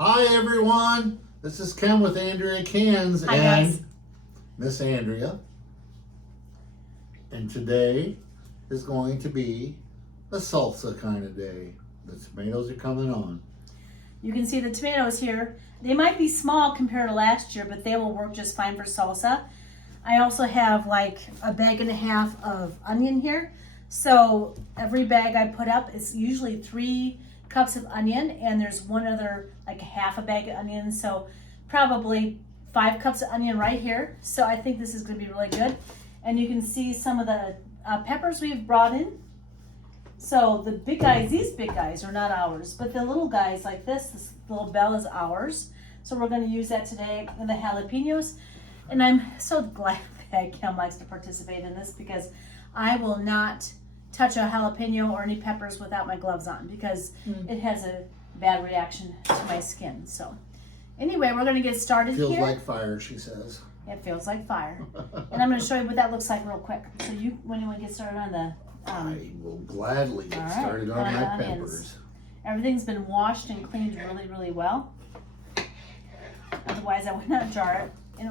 Hi everyone, this is Ken with Andrea Cans Hi, and guys. Miss Andrea. And today is going to be a salsa kind of day. The tomatoes are coming on. You can see the tomatoes here. They might be small compared to last year, but they will work just fine for salsa. I also have like a bag and a half of onion here. So every bag I put up is usually 3 cups of onion, and there's one other like half a bag of onion. So probably 5 cups of onion right here. So I think this is going to be really good. And you can see some of the peppers we've brought in. So the big guys, these big guys are not ours, but the little guys like this little bell is ours. So we're going to use that today. And the jalapenos. And I'm so glad that Kim likes to participate in this, because I will not touch a jalapeno or any peppers without my gloves on, because it has a bad reaction to my skin. So anyway, we're going to get started Feels here. like fire, she says. It feels like fire. And I'm going to show you what that looks like real quick. So when you want to get started on the... I will gladly get all started right, on my onions. peppers. Everything's been washed and cleaned really, really well. Otherwise, I would not jar it. And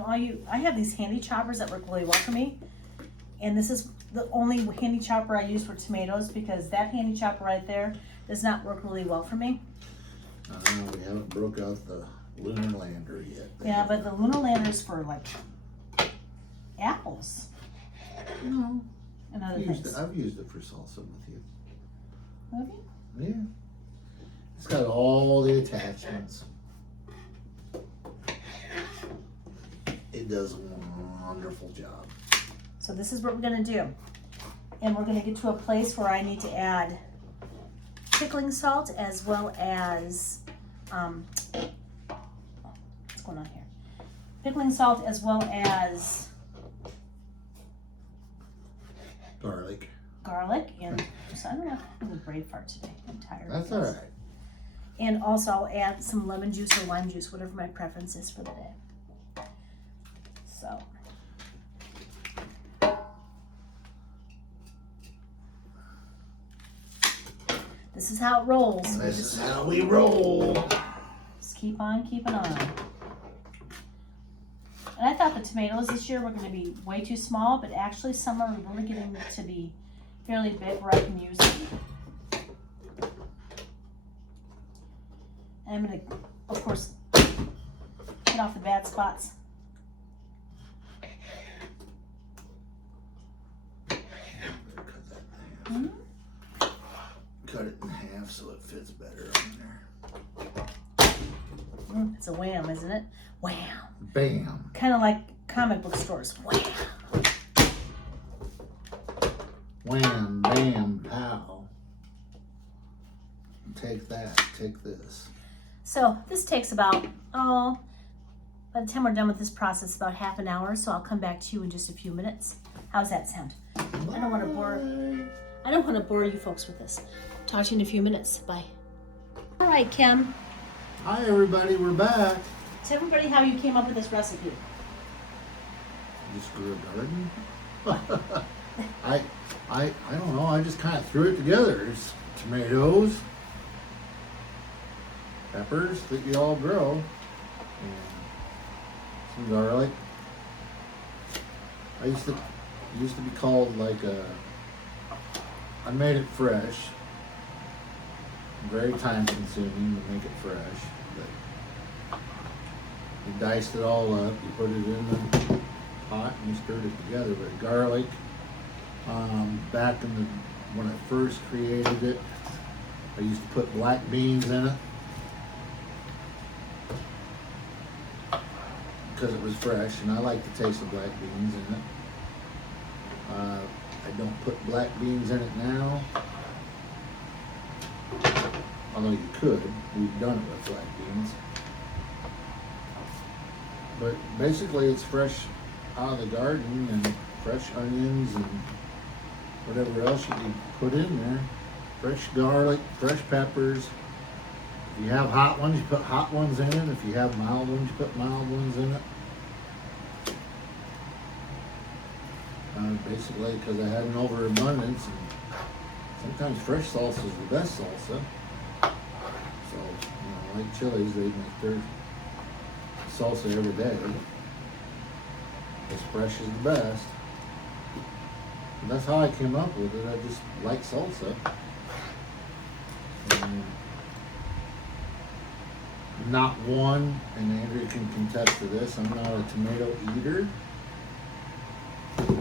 I have these handy choppers that work really well for me. And this is the only handy chopper I use for tomatoes, because that handy chopper right there does not work really well for me. We haven't broke out the lunar lander yet. Yeah, but the lunar lander is for like apples. No. And other things. I've used it for salsa with you. Have you? Yeah. It's got all the attachments. It does a wonderful job. So this is what we're gonna do. And we're gonna get to a place where I need to add pickling salt, as well as, what's going on here? Pickling salt, as well as Garlic. and, so I don't know, I'm a brave fart today, I'm tired. That's all right. And also I'll add some lemon juice or lime juice, whatever my preference is for the day. So. This is how it rolls. This is how we roll. Just keep on keeping on. And I thought the tomatoes this year were going to be way too small, but actually some are really getting to be fairly big where I can use them. And I'm going to, of course, get off the bad spots. Mm-hmm. Cut it in half so it fits better on there. It's a wham, isn't it? Wham. Bam. Kind of like comic book stores. Wham. Wham, bam, pow. Take that, take this. So this takes about, by the time we're done with this process, about half an hour. So I'll come back to you in just a few minutes. How's that sound? I don't want to bore you folks with this. Talk to you in a few minutes. Bye. All right, Kim. Hi everybody, we're back. Tell everybody how you came up with this recipe. Just grew a garden. I don't know. I just kind of threw it together. There's tomatoes, peppers that you all grow, and some garlic. It used to be called like I made it fresh. Very time consuming to make it fresh. But you diced it all up. You put it in the pot and you stirred it together. But garlic, back when I first created it, I used to put black beans in it because it was fresh, and I like the taste of black beans in it. I don't put black beans in it now, although you could. We've done it with black beans. But basically it's fresh out of the garden, and fresh onions and whatever else you can put in there. Fresh garlic, fresh peppers. If you have hot ones, you put hot ones in it. If you have mild ones, you put mild ones in it. Basically, because I had an overabundance, and sometimes fresh salsa is the best salsa. So, like chilies, they make their salsa every day. As fresh as the best. And that's how I came up with it. I just like salsa. And not one, and Andrea can contest to this, I'm not a tomato eater. That's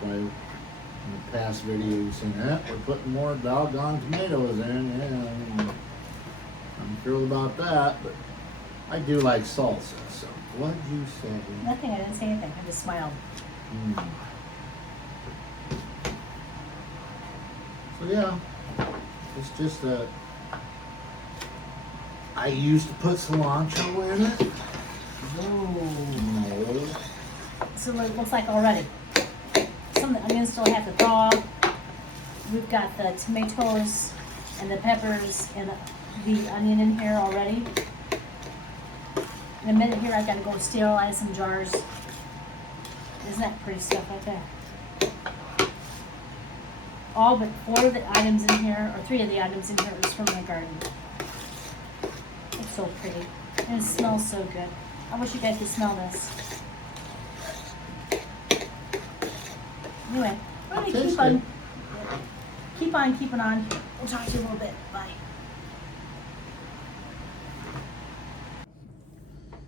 why in the past video you seen that, we're putting more doggone tomatoes in. Yeah, I'm thrilled about that, but I do like salsa, so what'd you say? Nothing, I didn't say anything, I just smiled. So yeah, it's just a, I used to put cilantro in it. No. So it looks like already. Some of the onions still have to thaw. We've got the tomatoes and the peppers and the onion in here already. In a minute here, I've got to go sterilize some jars. Isn't that pretty stuff right there? All but 4 of the items in here, or 3 of the items in here is from my garden. It's so pretty. And it smells so good. I wish you guys could smell this. Anyway, we're going to keep on keeping on here. We'll talk to you a little bit. Bye.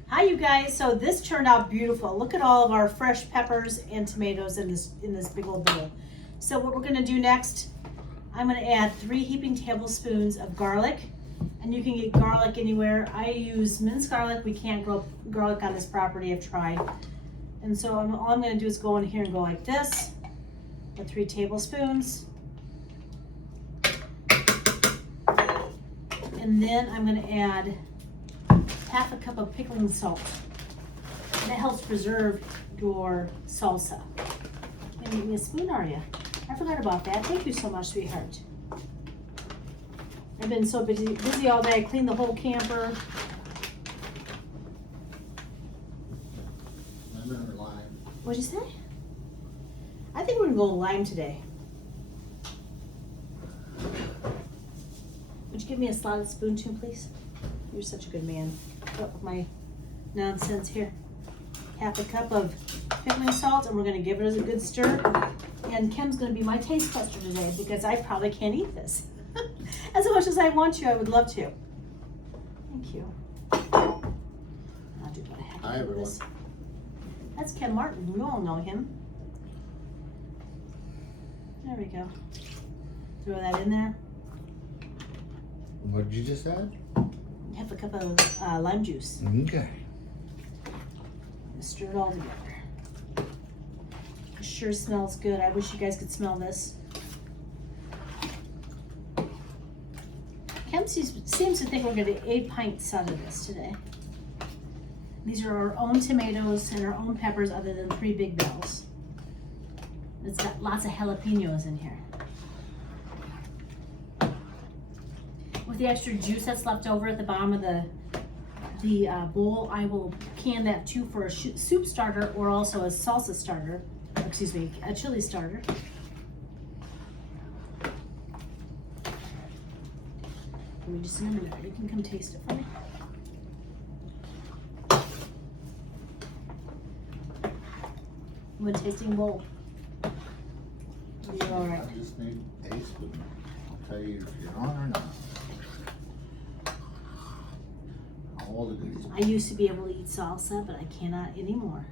Hi you guys, so this turned out beautiful. Look at all of our fresh peppers and tomatoes in this big old bowl. So what we're gonna do next, I'm gonna add 3 heaping tablespoons of garlic, and you can get garlic anywhere. I use minced garlic. We can't grow garlic on this property, I've tried. And so all I'm gonna do is go in here and go like this, with 3 tablespoons. And then I'm gonna add half a cup of pickling salt. And that helps preserve your salsa. You gonna make me a spoon, are you? I forgot about that. Thank you so much, sweetheart. I've been so busy all day. I cleaned the whole camper. Lemon or lime? What'd you say? I think we're gonna go lime today. Would you give me a slotted spoon too, please? You're such a good man. Put up with my nonsense here. Half a cup of pickling salt, and we're gonna give it a good stir. And Kim's gonna be my taste tester today because I probably can't eat this. As much as I want to, I would love to. Thank you. I'll do what I have to Hi, do with everyone. this. That's Kim Martin. You all know him. There we go. Throw that in there. What did you just add? Half a cup of lime juice. Okay. Stir it all together. It sure smells good. I wish you guys could smell this. Kim seems to think we're going to get 8 pints out of this today. These are our own tomatoes and our own peppers other than 3 big bells. It's got lots of jalapenos in here. With the extra juice that's left over at the bottom of the bowl, I will can that too for a soup starter or also a salsa starter. Excuse me, a chili starter. Give me just a minute. You can come taste it for me. I'm a tasting bowl. You're all right. I just need a spoon. I'll tell you if you're on or not. All the goodies. I used to be able to eat salsa, but I cannot anymore.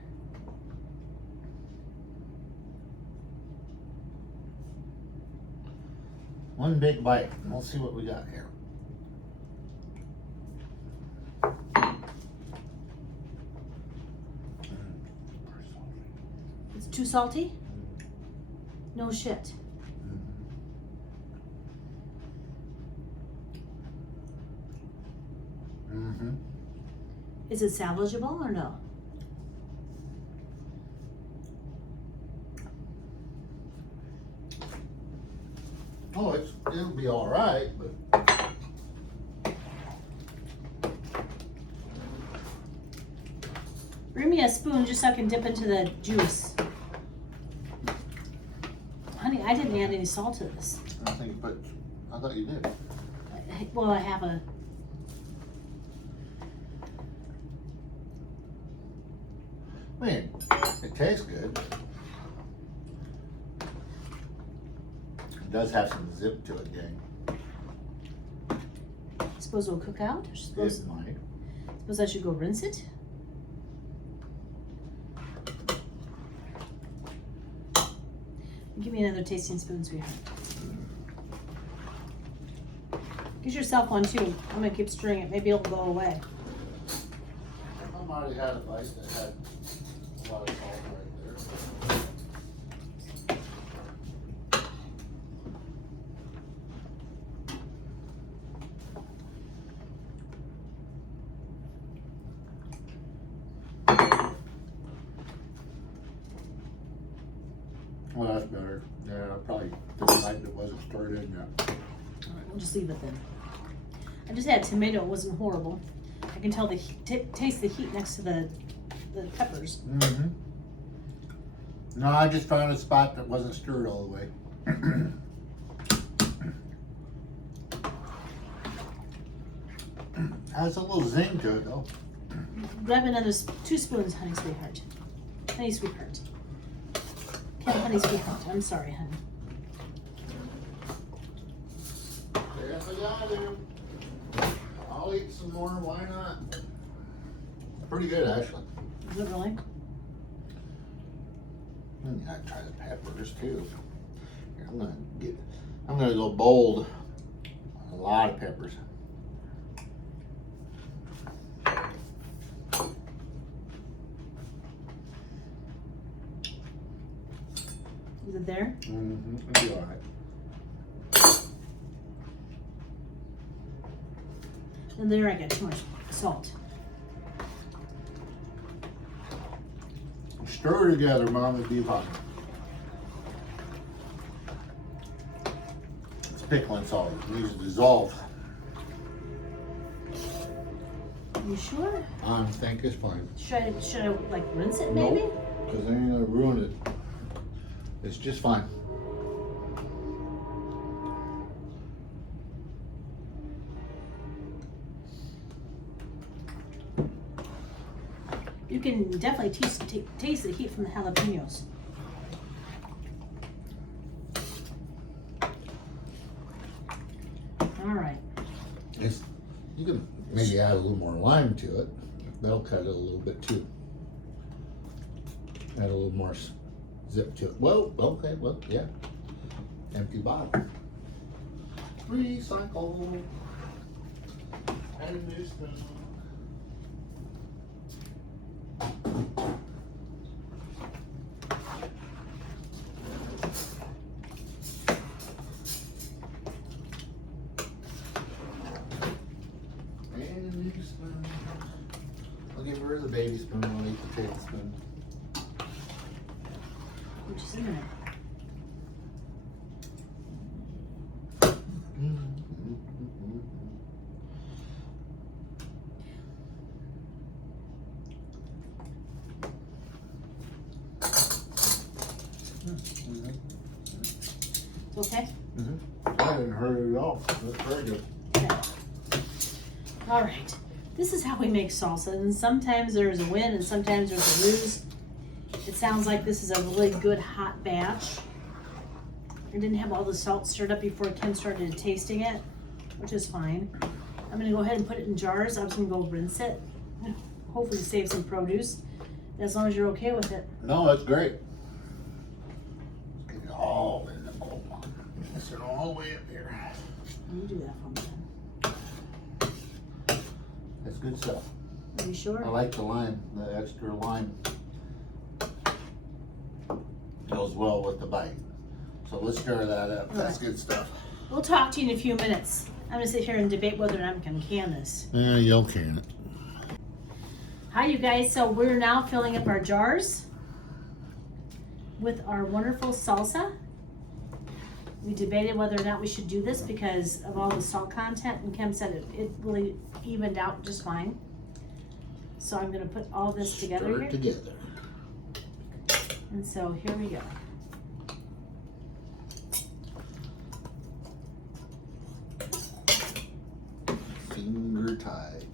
One big bite, and we'll see what we got here. It's too salty? No shit. Mm-hmm. Is it salvageable or no? Oh, it'll be all right, but Bring me a spoon just so I can dip into the juice. Honey, I didn't add any salt to this. I think, but I thought you did. Well, I have a I mean, it tastes good. It does have some zip to it, gang. Suppose it'll cook out? Or It might. suppose I should go rinse it? Give me another tasting spoon, sweetheart. Get yourself one too. I'm gonna keep stirring it. Maybe it'll go away. I already had a bite that had a lot of salt right there. Well, that's better. Yeah, probably the night it wasn't stirred in yet. All right, we'll just leave it then. I just had tomato. It wasn't horrible. I can tell the heat, taste the heat next to the peppers. Mm-hmm. No, I just found a spot that wasn't stirred all the way. Has a little zing to it though. Grab another 2 spoons, honey sweetheart. Honey sweetheart. Okay, honey sweetheart. I'm sorry, honey. Yes, I got him. I'll eat some more. Why not? Pretty good, actually. Is it really? You gotta try the peppers too. Here, I'm gonna go bold. A lot of peppers. Is it there? Mm-hmm. It'll be all right. And there I got too much salt. Stir together, Mom, it'd be fine. It's pickling salt. It needs to dissolve. You sure? I think it's fine. Should I like rinse it maybe? Because they ain't gonna ruin it. It's just fine. You can definitely taste the heat from the jalapenos. All right. You can maybe add a little more lime to it. That'll cut it a little bit too. Add a little more zip to it. Well, okay, well, yeah. Empty bottle. Recycle. Add a new spoon. And a new spoon. I'll give her the baby spoon. I'll eat the tablespoon. Just a minute. It's okay? I didn't hurt it at all. That's very good. Okay. All right. This is how we make salsa, and sometimes there's a win and sometimes there's a lose. It sounds like this is a really good hot batch. I didn't have all the salt stirred up before Kim started tasting it, which is fine. I'm gonna go ahead and put it in jars. I was gonna go rinse it, hopefully save some produce, as long as you're okay with it. No, that's great. Get it all in the bowl. Mix it all the way up here. You do that for me then. That's good stuff. Are you sure? I like the lime, the extra lime. Goes well with the bite. So let's stir that up. That's good stuff. We'll talk to you in a few minutes. I'm gonna sit here and debate whether or not I can can this. Yeah, you'll can it. Hi, you guys. So we're now filling up our jars with our wonderful salsa. We debated whether or not we should do this because of all the salt content, and Kim said it really evened out just fine. So I'm gonna put all this together Stir here. it together. And so here we go. Finger tight.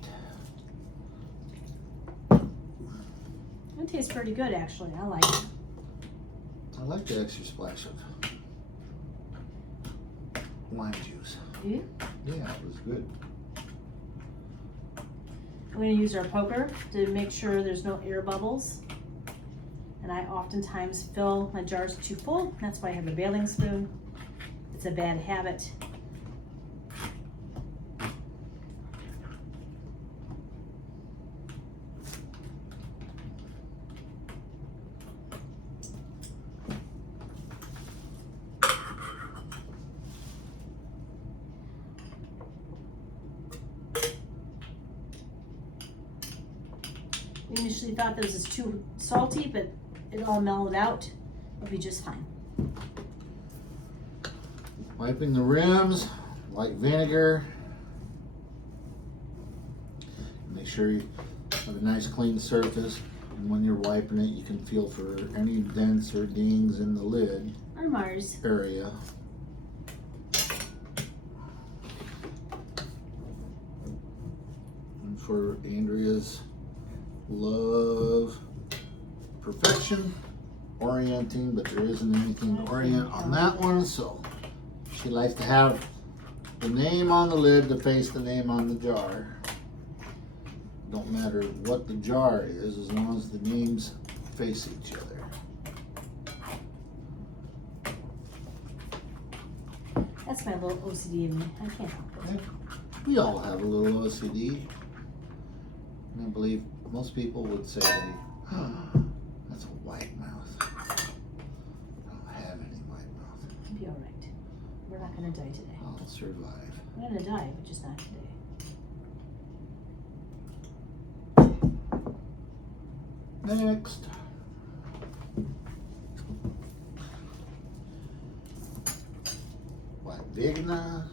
And That tastes pretty good, actually. I like it. I like the extra splash of lime juice. Do you? Yeah, it was good. We're going to use our poker to make sure there's no air bubbles. And I oftentimes fill my jars too full. That's why I have a bailing spoon. It's a bad habit. We initially thought this was too salty, but it all mellowed out. It'll be just fine. Wiping the rims, like vinegar. Make sure you have a nice clean surface. And when you're wiping it, you can feel for any dents or dings in the lid Or Mars. area. And for Andrea's love perfection orienting, but there isn't anything to orient on that one, so she likes to have the name on the lid to face the name on the jar. Don't matter what the jar is, as long as the names face each other. That's my little OCD in me. I can't help it. We all have a little OCD. And I believe most people would say, that's a white mouth. I don't have any white mouth. It'll be all right. We're not going to die today. I'll survive. We're going to die, but just not today. Next. White Vigna.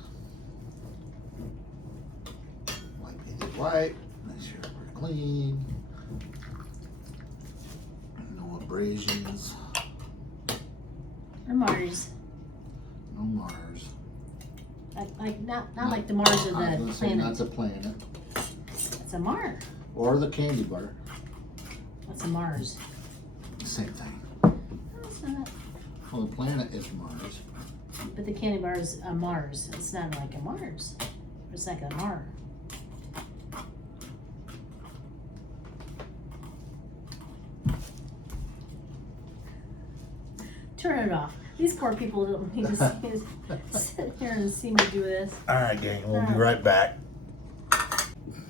White painted white. Make sure we're clean. No abrasions. Or Mars. No Mars. Like not like the Mars of the I was gonna say planet. not the planet. It's a Mars. Or the candy bar. What's a Mars? Same thing. That's not. Well, the planet is Mars. But the candy bar is a Mars. It's not like a Mars. It's like a Mar. Turn it off. These poor people don't need to sit here and see me do this. All right, gang. We'll be right back.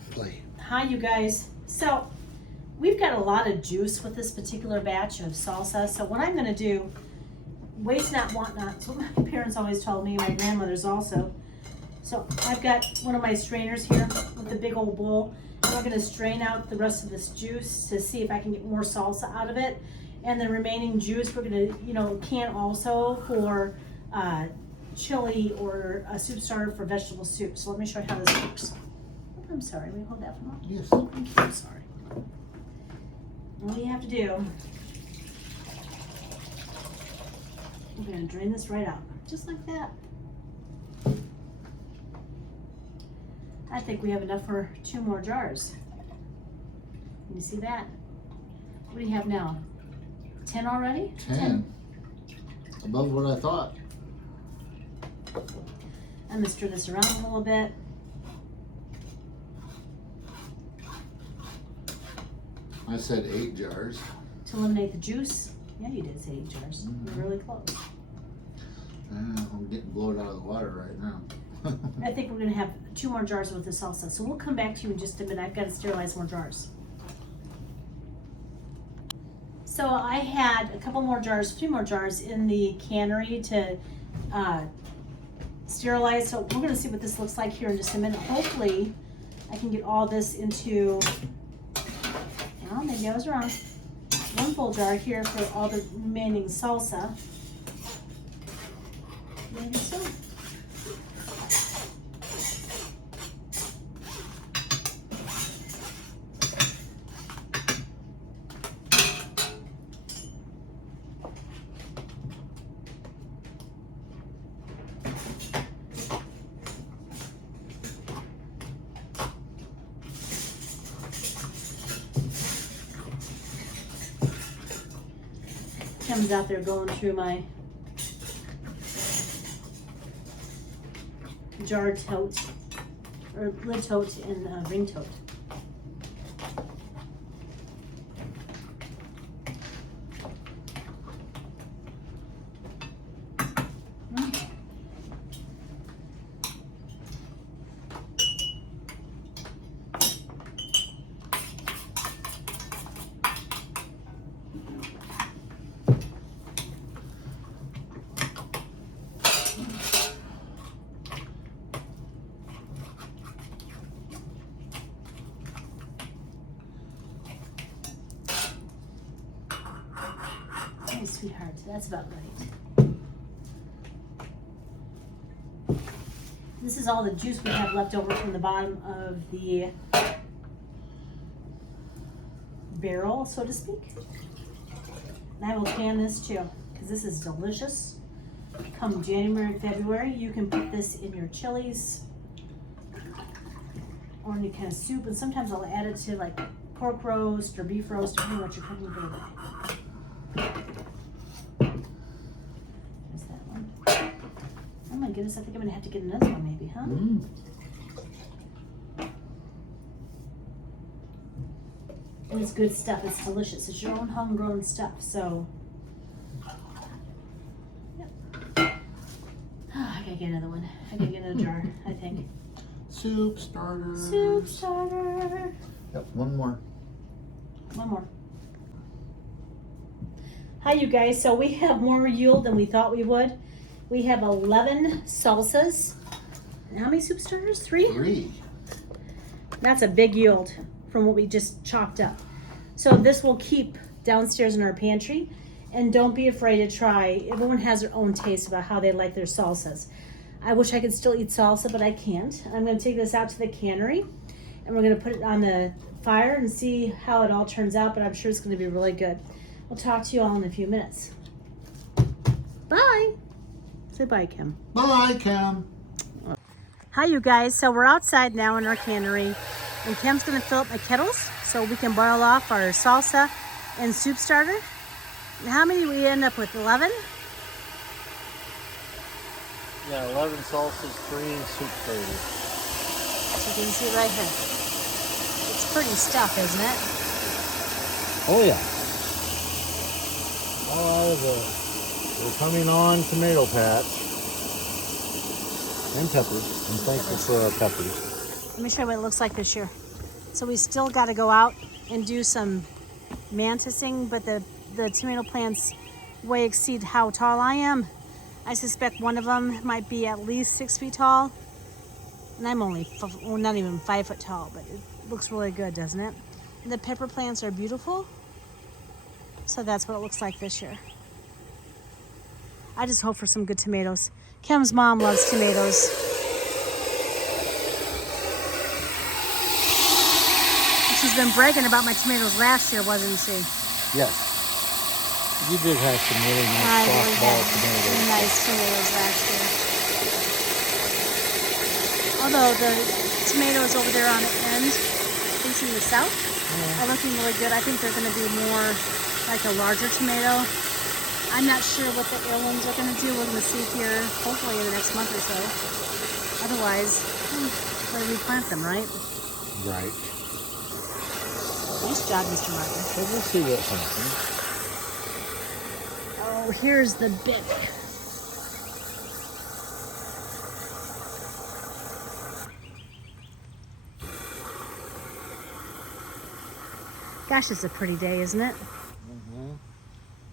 Play. Hi, you guys. So we've got a lot of juice with this particular batch of salsa. So what I'm going to do, waste not, want not. That's what my parents always told me, my grandmother's also. So I've got one of my strainers here with a big old bowl. And we're going to strain out the rest of this juice to see if I can get more salsa out of it. And the remaining juice we're going to, can also for chili or a soup starter for vegetable soup. So let me show you how this works. I'm sorry, will you hold that for a moment? Yes. Thank you, I'm sorry. All you have to do, we're going to drain this right out, just like that. I think we have enough for 2 more jars. Can you see that? What do you have now? 10 already? 10. Above what I thought. I'm going to stir this around a little bit. I said 8 jars. To eliminate the juice. Yeah, you did say 8 jars. You're really close. I'm getting blown out of the water right now. I think we're going to have 2 more jars with the salsa. So we'll come back to you in just a minute. I've got to sterilize more jars. So I had a couple more jars, 3 more jars in the cannery to sterilize. So we're going to see what this looks like here in just a minute. Hopefully I can get all this into, well, maybe I was wrong, 1 full jar here for all the remaining salsa. Maybe so. Kim's out there going through my jar tote, or lid tote and ring tote. Hey, sweetheart, that's about right. This is all the juice we have left over from the bottom of the barrel, so to speak. And I will can this too, because this is delicious. Come January, February, you can put this in your chilies or any kind of soup, and sometimes I'll add it to like pork roast or beef roast, depending on what you're cooking for the day. There's that one. Oh my goodness, I think I'm gonna have to get another one maybe, huh? And it's good stuff, it's delicious. It's your own homegrown stuff, so. Yep. I gotta get another one. I gotta get another jar, I think. Soup starter. Soup starter. Yep, one more. One more. Hi you guys, so we have more yield than we thought we would. We have 11 salsas. And how many soup starters? 3? 3. That's a big yield from what we just chopped up. So this will keep downstairs in our pantry, and don't be afraid to try. Everyone has their own taste about how they like their salsas. I wish I could still eat salsa, but I can't. I'm gonna take this out to the cannery, and we're gonna put it on the fire and see how it all turns out, but I'm sure it's gonna be really good. We'll talk to you all in a few minutes. Bye. Say bye, Kim. Bye, Kim. Hi, you guys. So we're outside now in our cannery, and Kim's gonna fill up my kettles so we can boil off our salsa and soup starter. And how many we end up with? 11? Yeah, 11 salsas, 3 soup starters. So you can see it right here. It's pretty stuff, isn't it? Oh yeah. All out of the coming on tomato patch. And peppers. I'm thankful for our peppers. Let me show you what it looks like this year. So we still got to go out and do some mantising, but the tomato plants way exceed how tall I am. I suspect one of them might be at least 6 feet tall. And I'm only, well, not even 5 foot tall, but it looks really good, doesn't it? And the pepper plants are beautiful. So that's what it looks like this year. I just hope for some good tomatoes. Kim's mom loves tomatoes. She's been bragging about my tomatoes last year, wasn't she? Yes. You did have some really nice softball tomatoes. Nice tomatoes last year. Although the tomatoes over there on the end, facing the south, are looking really good. I think they're going to be more like a larger tomato. I'm not sure what the heirlooms are going to do. We're going to see here, hopefully in the next month or so. Otherwise, we'll replant them, right? Right. Nice job, Mr. Martin. So we'll see what happens. Oh, here's the bit. Gosh, it's a pretty day, isn't it?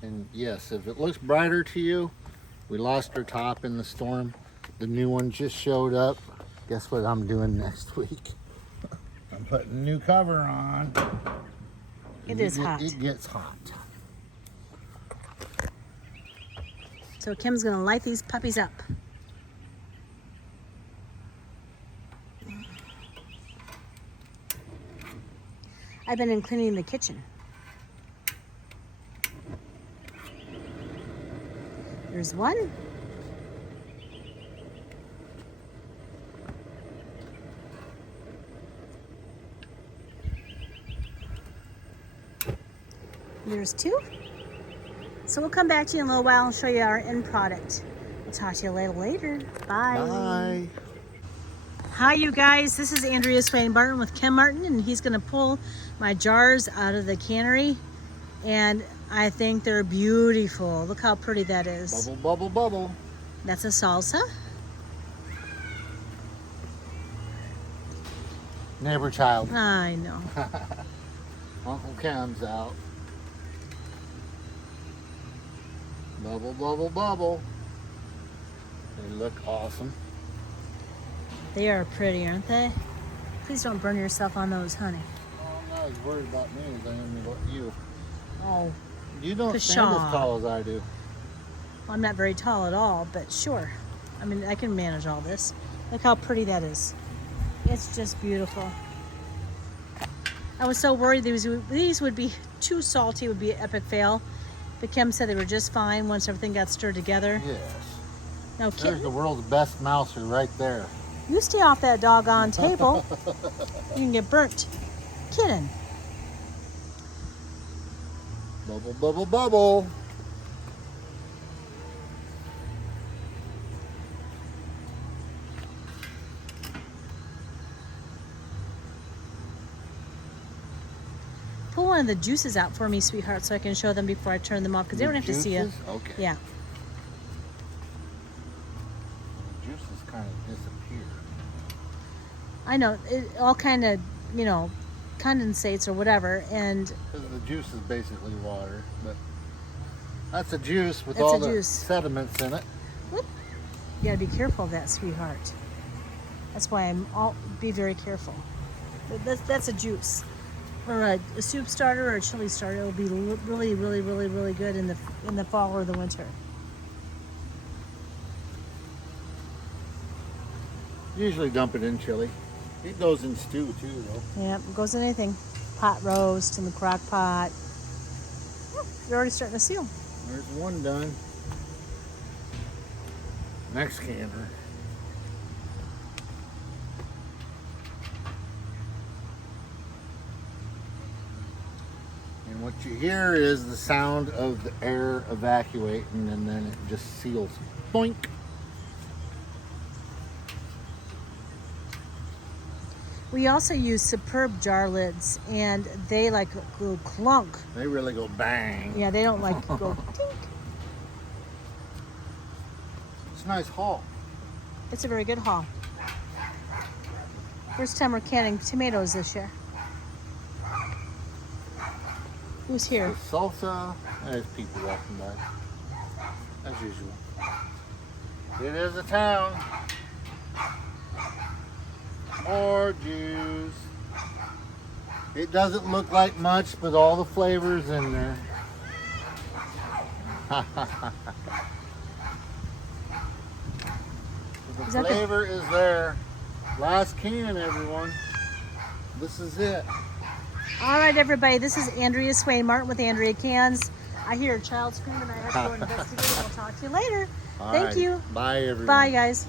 And yes, if it looks brighter to you, we lost our top in the storm. The new one just showed up. Guess what I'm doing next week? I'm putting a new cover on. It is hot. It gets hot. So Kim's gonna light these puppies up. I've been cleaning the kitchen. There's one. There's 2. So we'll come back to you in a little while and show you our end product. We'll talk to you later. Bye. Bye. Hi, you guys. This is Andrea Martin with Ken Martin, and he's going to pull my jars out of the cannery. And I think they're beautiful. Look how pretty that is. Bubble, bubble, bubble. That's a salsa. Neighbor child. I know. Uncle Ken's out. Bubble, bubble, bubble. They look awesome. They are pretty, aren't they? Please don't burn yourself on those, honey. Oh, I'm not as worried about me as I am about you. Oh, You don't stand Pshaw. as tall as I do. I'm not very tall at all, but sure. I mean, I can manage all this. Look how pretty that is. It's just beautiful. I was so worried these would be too salty, would be an epic fail. But Kim said they were just fine once everything got stirred together. Yes. Now, There's Kim, the world's best mouser right there. you stay off that doggone table. You can get burnt. Kidding. Bubble, bubble, bubble. Pull one of the juices out for me, sweetheart, so I can show them before I turn them off, because they don't have to see it. Juices? Okay. Yeah. The juices kind of disappeared. I know. It all kind of, condensates or whatever, and Because the juice is basically water, but that's a juice with That's all a the juice. sediments in it. whoop, you gotta be careful of that, sweetheart. That's why be very careful. That's a juice. For a soup starter or a chili starter, it'll be really, really, really, really good in the fall or the winter. Usually dump it in chili. It goes in stew too, though. Yeah, it goes in anything. Pot roast in the crock pot. You're already starting to seal. There's one done. Next canner. And what you hear is the sound of the air evacuating, and then it just seals. Boink. We also use Superb jar lids, and they like go clunk. They really go bang. Yeah, they don't like go tink. It's a nice haul. It's a very good haul. First time we're canning tomatoes this year. Who's here? The salsa. There's people walking by. As usual. It is a town. More juice. It doesn't look like much, but all the flavors in there. Is The that the- flavor is there. Last can, everyone. This is it. All right, everybody. This is Andrea Martin with Andrea Cans. I hear a child scream, and I have to go investigate. We'll talk to you later. All Thank right. you. Bye, everyone. Bye, guys.